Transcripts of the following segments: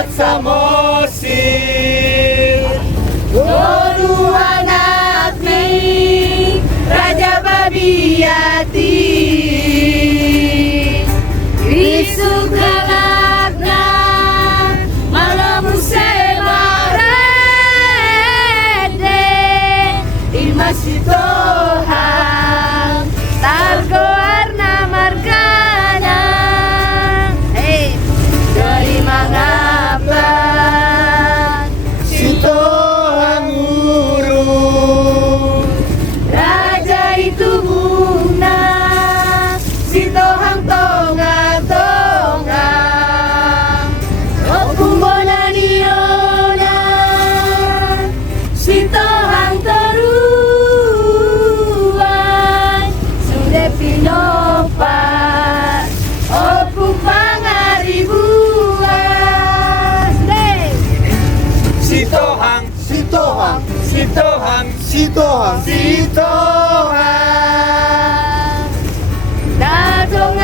Raja Samosir, Guru anak ning Raja Babiyati, Risuk galakna malam semarede di masjid Tohang Targo Arna Margana. Hei, dari mangapa si Tohang Guru, Raja itu bunga, si Tohang tonga-tonga, opung bonaniona, si Tohang teruan, sudah pinopat, opung pangaribuan. si Tohang, Si Tohang, si Tohang, si Tohang, si Tohang. Datongan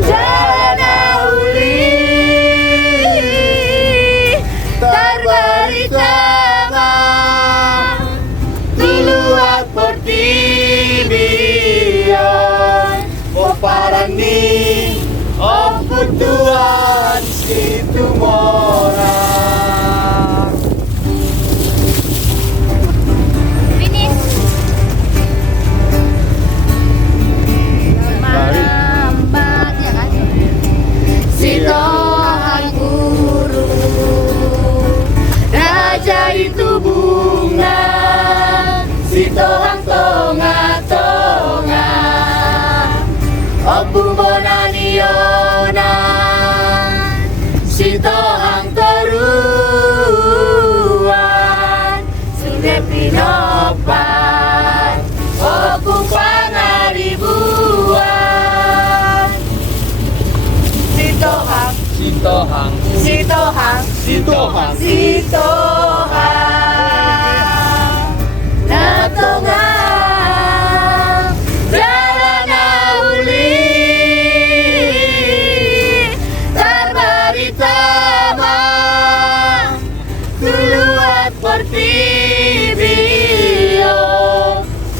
jalan auli tarbari tama tuluak portibion Poparani, om putuan si Tumorang. Melambat ya kan si Tohang Guru, Raja itu bunga, si Tohang tonga-tonga, opung bonaniona, si Tohang teruan, sudah pinopat, opung pangaribuan. Si Tohang, Si Tohang, si Tohang, si Tohang, si Tohang, natongang jalan auli tarbari tama tuluat portibion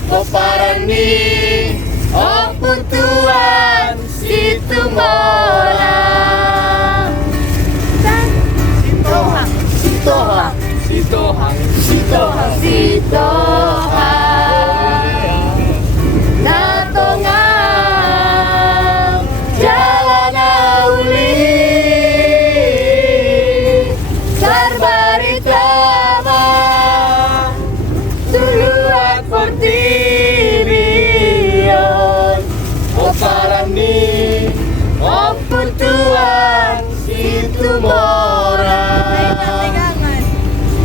Poparani, om putuan si Tumorang. Si Tohang, si Tohang, si Tohang, si Tohang. si Tohang, natongang jalan auli tarbari tama tuluat portibion Poparani, om putuan si Tumorang.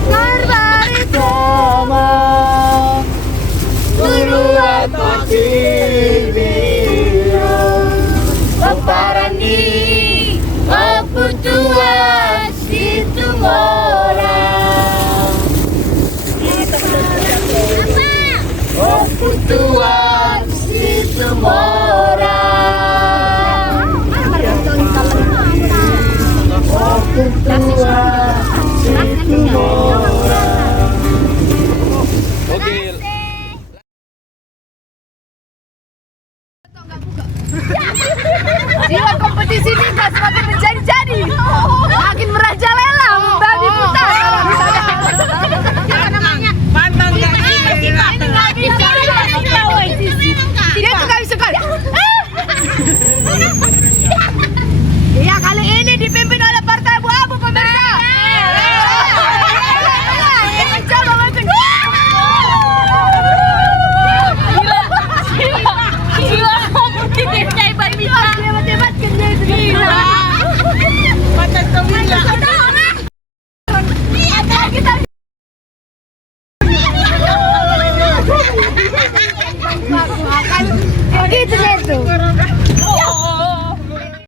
Tarbari tama tuluat portibion Poparani, om putuan si Tumorang. Om putuan si Tumorang. Om putuan si Tumorang. Oke. Gila, kompetisi ini nggak semakin menjadi-jadi, makin merajalela, membabi buta. Namanya Pantang dia tuh nggak bisa kan? Iya, kali ini dipimpin oleh Partai Abu-Abu, pemirsa. Coba makin. Gila, mungkin dia hebat-hebat kan dia itu. Gila. Macam gila. Iya, kita. Gitu deh tuh.